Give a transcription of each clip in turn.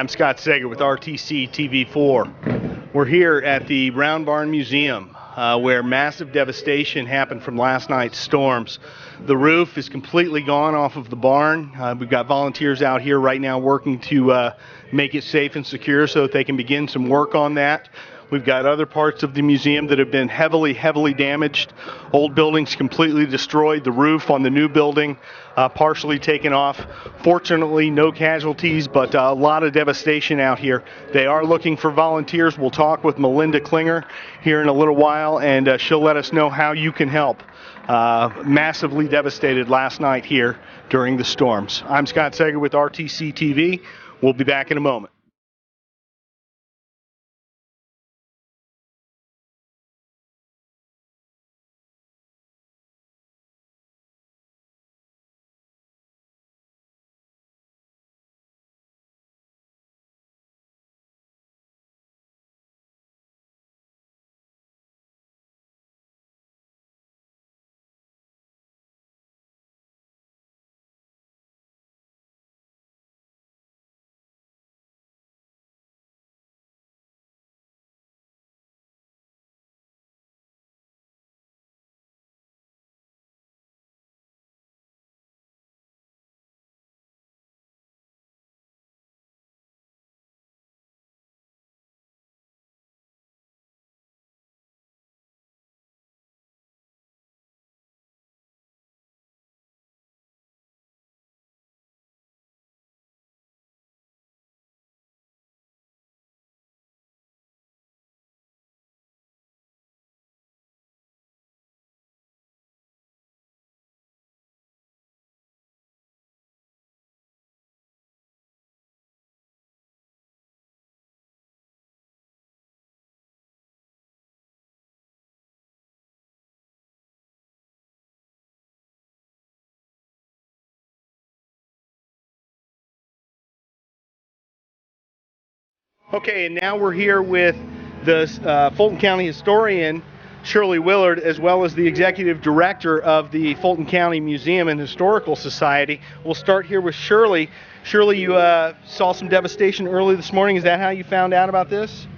I'm Scott Sager with RTCtv 4. We're here at the Round Barn Museum where massive devastation happened from last night's storms. The roof is completely gone off of the barn. We've got volunteers out here right now working to make it safe and secure so that they can begin some work on that. We've got other parts of the museum that have been heavily damaged. Old buildings completely destroyed. The roof on the new building partially taken off. Fortunately, no casualties, but a lot of devastation out here. They are looking for volunteers. We'll talk with Melinda Klinger here in a little while, and she'll let us know how you can help. Massively devastated last night here during the storms. I'm Scott Sager with RTC TV. We'll be back in a moment. Okay, and now we're here with the Fulton County historian, Shirley Willard, as well as the executive director of the Fulton County Museum and Historical Society. We'll start here with Shirley. Shirley, you saw some devastation early this morning. Is that how you found out about this?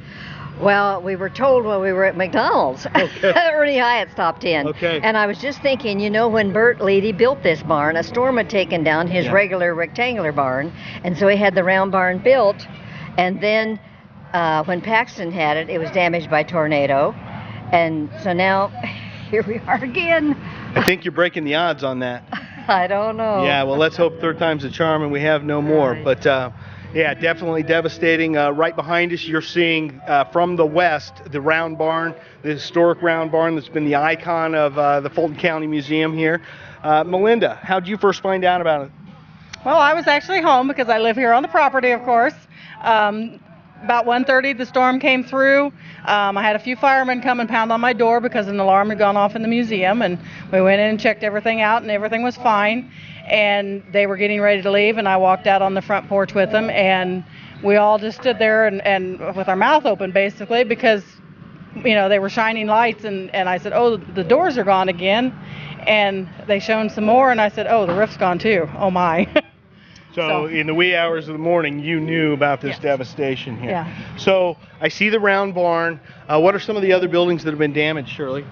Well, we were told while we were at McDonald's. Okay. Ernie Hyatt stopped in. Okay. And I was just thinking, you know, when Bert Leedy built this barn, a storm had taken down his regular rectangular barn, and so he had the round barn built. And then when Paxton had it, it was damaged by tornado. And so now, here we are again. I think you're breaking the odds on that. I don't know. Yeah, well, let's hope third time's a charm and we have no more. Right. But yeah, definitely devastating. Right behind us, you're seeing from the west, the round barn, the historic round barn that's been the icon of the Fulton County Museum here. Melinda, how did you first find out about it? Well, I was actually home because I live here on the property, of course. About 1:30, the storm came through. I had a few firemen come and pound on my door because an alarm had gone off in the museum, and we went in and checked everything out, and everything was fine. And they were getting ready to leave, and I walked out on the front porch with them, and we all just stood there and with our mouth open, basically, because, you know, they were shining lights, and I said, oh, the doors are gone again. And they shone some more, and I said, oh, the roof's gone too. Oh, my. So in the wee hours of the morning, you knew about this devastation here. Yeah. So I see the round barn. What are some of the other buildings that have been damaged, Shirley?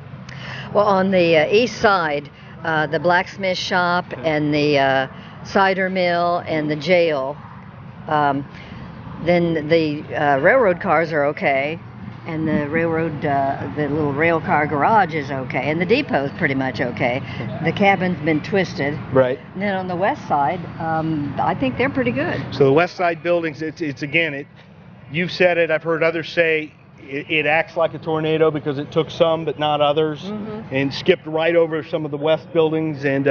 Well, on the east side, the blacksmith shop and the cider mill and the jail. Then the railroad cars are okay. And the railroad, the little rail car garage is okay, and the depot's pretty much okay. The cabin's been twisted. Right. And then on the west side, I think they're pretty good. So the west side buildings, it's again, you've said it, I've heard others say it acts like a tornado because it took some but not others, and skipped right over some of the west buildings, and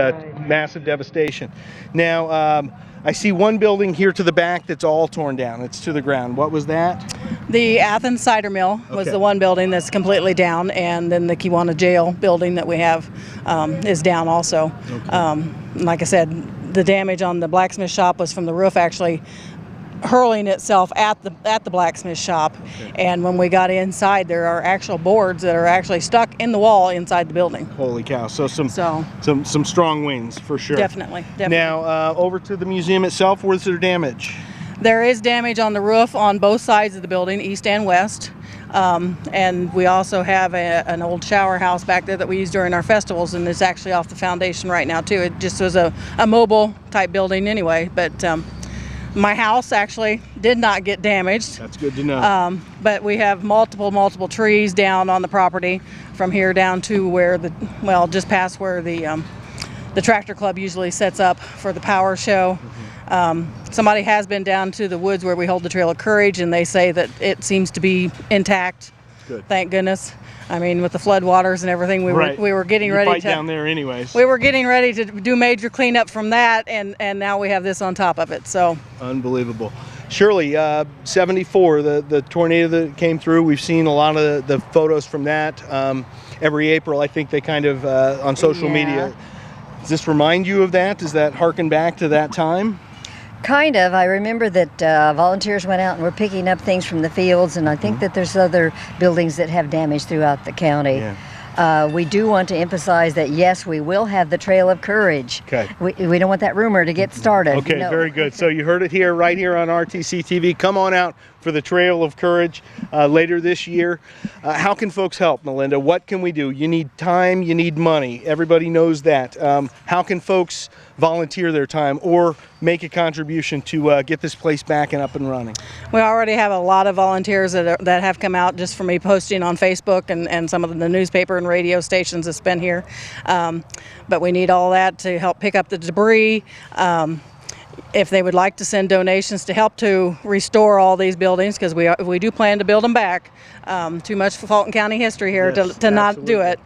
massive devastation. Now, I see one building here to the back that's all torn down. It's to the ground. What was that? The Athens cider mill was the one building that's completely down, and then the Kiwanis jail building that we have is down also. Okay. Like I said, the damage on the blacksmith shop was from the roof actually hurling itself at the blacksmith shop. Okay. And when we got inside, there are actual boards that are actually stuck in the wall inside the building. Holy cow! So some strong winds for sure. Definitely. Now over to the museum itself. Where's there damage? There is damage on the roof on both sides of the building, east and west. And we also have an old shower house back there that we use during our festivals, and it's actually off the foundation right now too. It just was a mobile type building anyway, but my house actually did not get damaged. That's good to know. But we have multiple trees down on the property from here down to where just past where the tractor club usually sets up for the power show. Somebody has been down to the woods where we hold the Trail of Courage, and they say that it seems to be intact. Good. Thank goodness. I mean, with the floodwaters and everything, we were getting ready to down there anyways. We were getting ready to do major cleanup from that, and now we have this on top of it. So unbelievable. Shirley, 74, the tornado that came through. We've seen a lot of the photos from that. Every April, I think they kind of on social media. Does this remind you of that? Does that harken back to that time? Kind of. I remember that volunteers went out and were picking up things from the fields, and I think that there's other buildings that have damage throughout the county. Yeah. We do want to emphasize that, yes, we will have the Trail of Courage. Okay. We don't want that rumor to get started. Okay, No. very good. So you heard it here, right here on RTC TV. Come on out for the Trail of Courage later this year. How can folks help, Melinda? What can we do? You need time, you need money. Everybody knows that. How can folks volunteer their time or make a contribution to get this place back and up and running? we already have a lot of volunteers that have come out just for me posting on Facebook and some of the newspaper and radio stations that's been here. But we need all that to help pick up the debris. If they would like to send donations to help to restore all these buildings, because we do plan to build them back. Too much for Fulton County history here to not do it.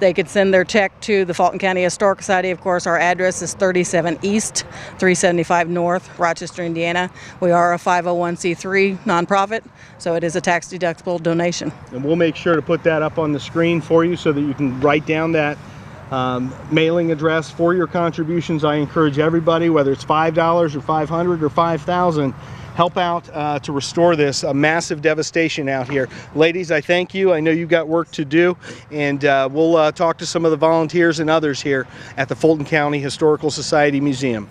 They could send their check to the Fulton County Historic Society. Of course, our address is 37 East, 375 North, Rochester, Indiana. We are a 501c3 nonprofit, so it is a tax-deductible donation. And we'll make sure to put that up on the screen for you so that you can write down that mailing address for your contributions. I encourage everybody, whether it's $5 or $500 or $5,000, help out to restore this massive devastation out here. Ladies, I thank you. I know you've got work to do, and we'll talk to some of the volunteers and others here at the Fulton County Historical Society Museum.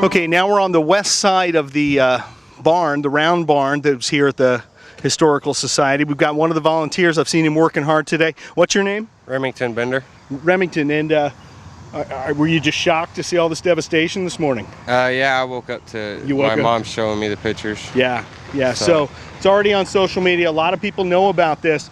Okay, now we're on the west side of the barn, the round barn that's here at the Historical Society. We've got one of the volunteers. I've seen him working hard today. What's your name? Remington Bender. Remington, and were you just shocked to see all this devastation this morning? Yeah, I woke up to my mom showing me the pictures. Yeah. So it's already on social media. A lot of people know about this.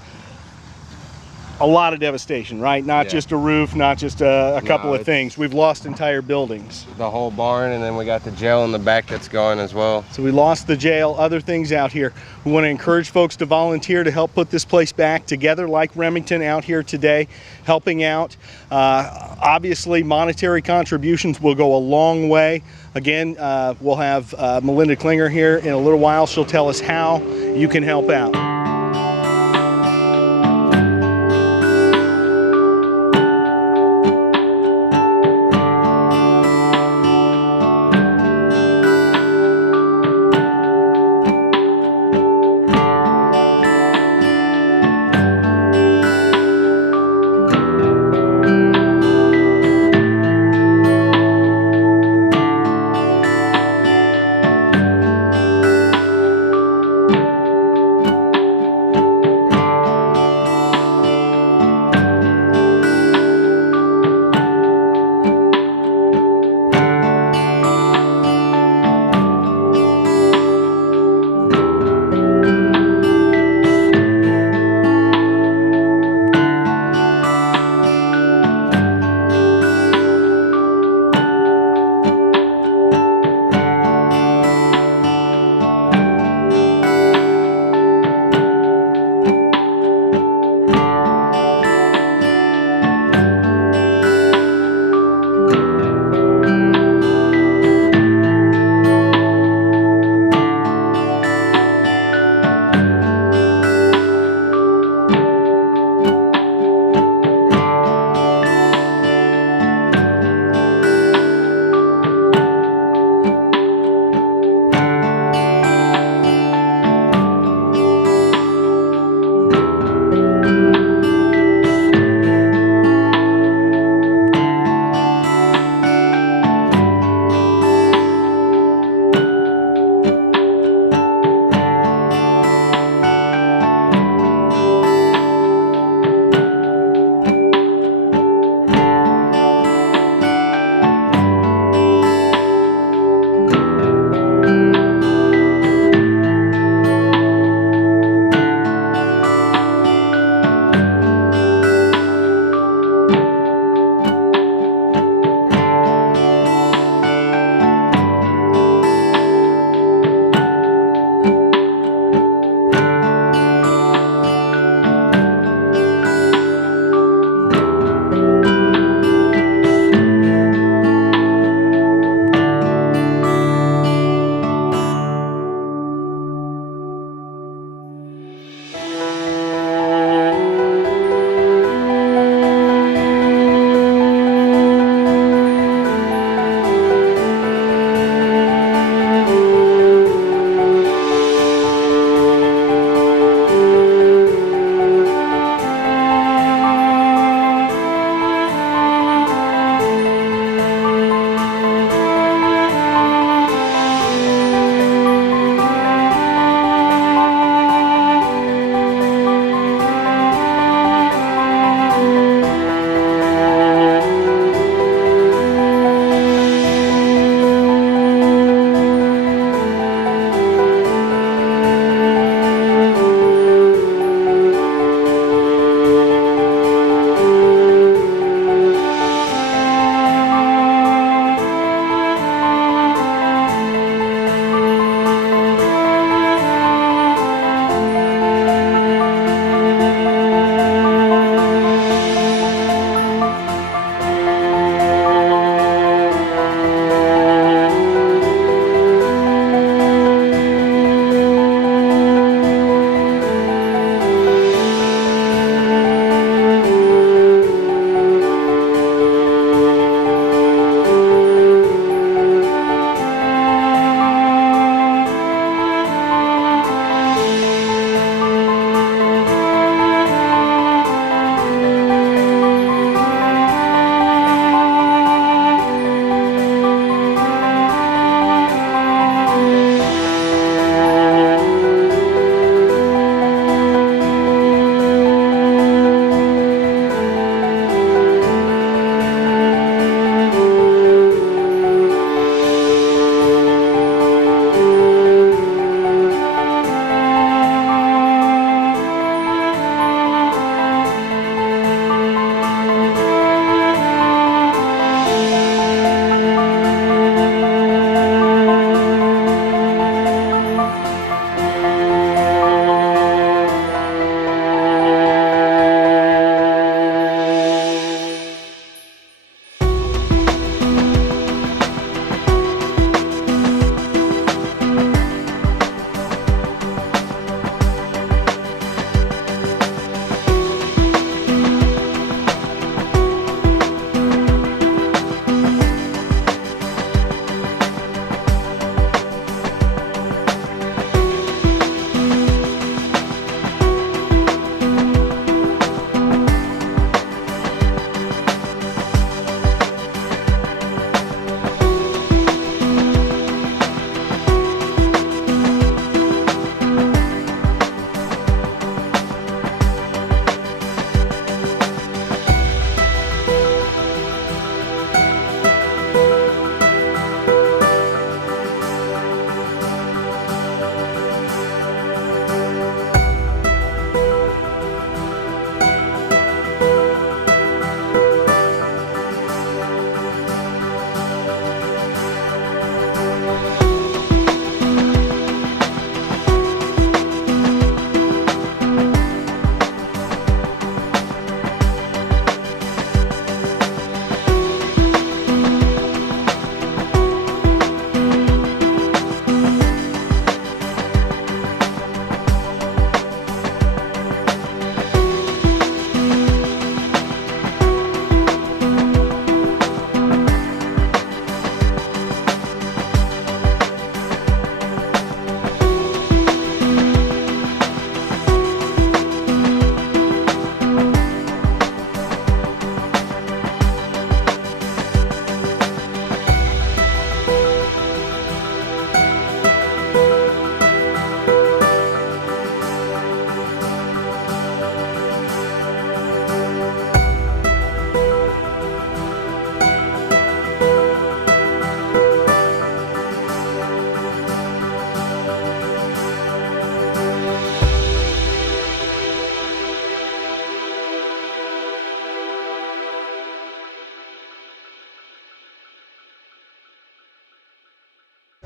A lot of devastation, right? Not just a roof, not just a couple of things. We've lost entire buildings. The whole barn, and then we got the jail in the back that's gone as well. So we lost the jail, other things out here. We want to encourage folks to volunteer to help put this place back together, like Remington out here today, helping out. Obviously, monetary contributions will go a long way. Again, we'll have Melinda Klinger here in a little while. She'll tell us how you can help out.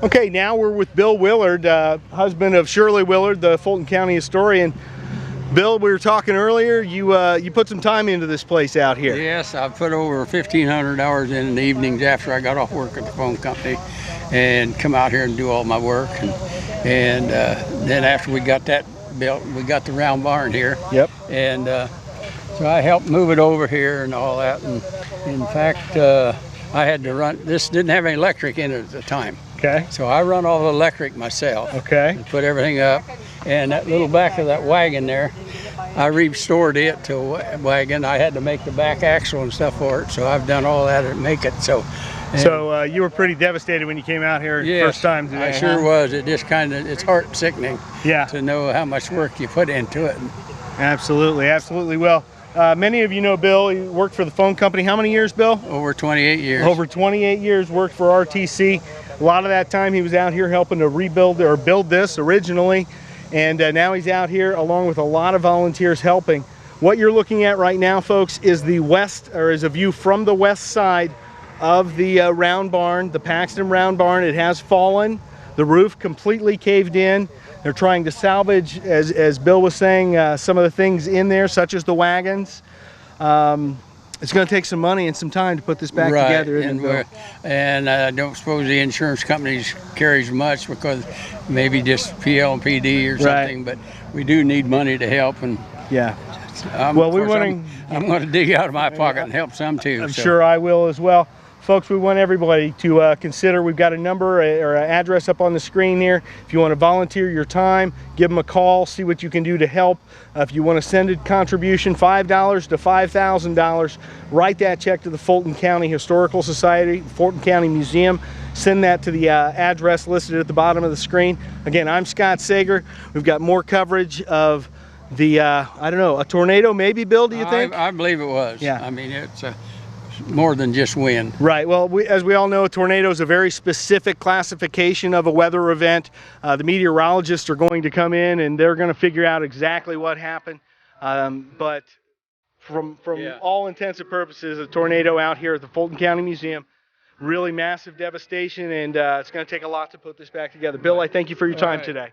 Okay, now we're with Bill Willard, husband of Shirley Willard, the Fulton County historian. Bill, we were talking earlier, you put some time into this place out here. Yes, I've put over 1,500 hours in the evenings after I got off work at the phone company and come out here and do all my work. And then after we got that built, we got the round barn here. Yep. And so I helped move it over here and all that. And in fact, I had to run, this didn't have any electric in it at the time. Okay. So I run all the electric myself. Okay. And put everything up. And that little back of that wagon there, I restored it to a wagon. I had to make the back axle and stuff for it, so I've done all that to make it. So you were pretty devastated when you came out here first time today. I sure was. It just it's heart sickening. Yeah. To know how much work you put into it. Absolutely, absolutely. Well, many of you know Bill. He worked for the phone company. How many years, Bill? Over 28 years. Over 28 years worked for RTC. A lot of that time he was out here helping to rebuild or build this originally. And now he's out here along with a lot of volunteers helping. What you're looking at right now, folks, is the is a view from the west side of the round barn, the Paxton round barn. It has fallen. The roof completely caved in. They're trying to salvage, as Bill was saying, some of the things in there, such as the wagons. It's going to take some money and some time to put this back together, isn't it, Bill? And I don't suppose the insurance companies carries much because maybe just PLPD or something, but we do need money to help. And yeah. I'm going to dig out of my pocket and help some too. I'm sure I will as well. Folks, we want everybody to consider, we've got a number or an address up on the screen here. If you want to volunteer your time, give them a call, see what you can do to help. If you want to send a contribution, $5 to $5,000, write that check to the Fulton County Historical Society, Fulton County Museum. Send that to the address listed at the bottom of the screen. Again, I'm Scott Sager. We've got more coverage of the, I don't know, a tornado maybe, Bill, do you think? I believe it was. Yeah. I mean, it's more than just wind. Right. Well, as we all know, a tornado is a very specific classification of a weather event. The meteorologists are going to come in and they're going to figure out exactly what happened. But from all intents and purposes, a tornado out here at the Fulton County Museum, really massive devastation, and it's going to take a lot to put this back together. Bill, I thank you for your time today.